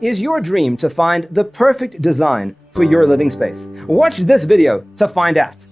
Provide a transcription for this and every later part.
Is your dream to find the perfect design for your living space? Watch this video to find out.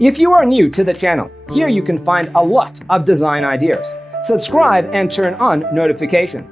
If you are new to the channel, here you can find a lot of design ideas. Subscribe and turn on notifications.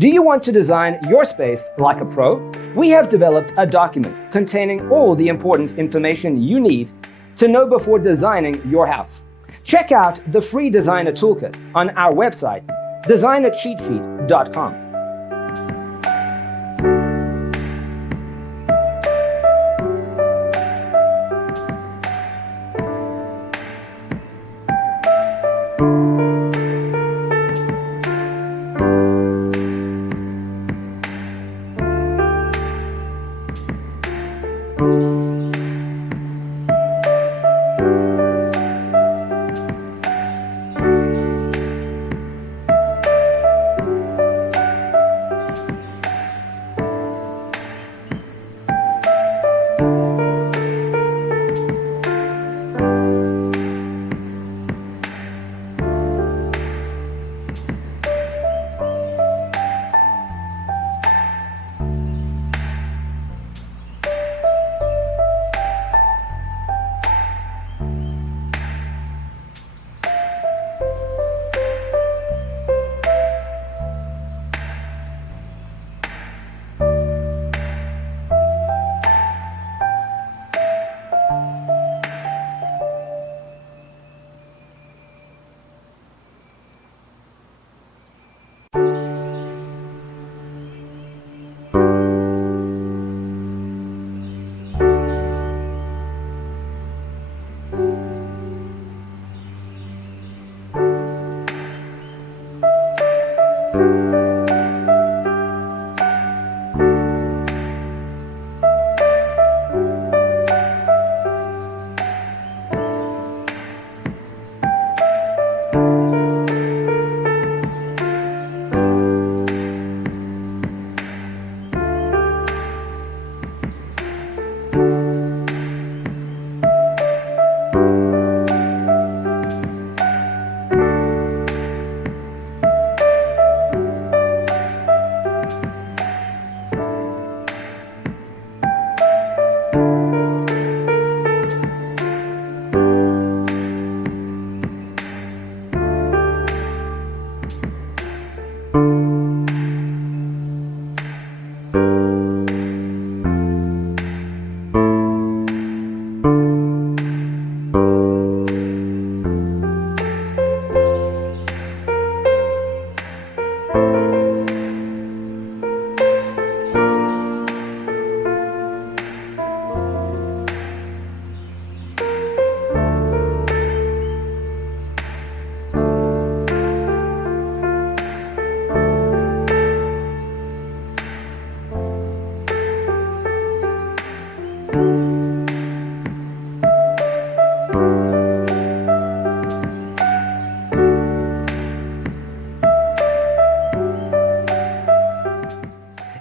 Do you want to design your space like a pro? We have developed a document containing all the important information you need to know before designing your house. Check out the free designer toolkit on our website, designercheatsheet.com.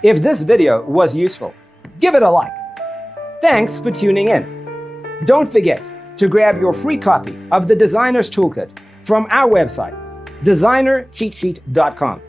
If this video was useful, give it a like. Thanks for tuning in. Don't forget to grab your free copy of the Designer's Toolkit from our website, designercheatsheet.com.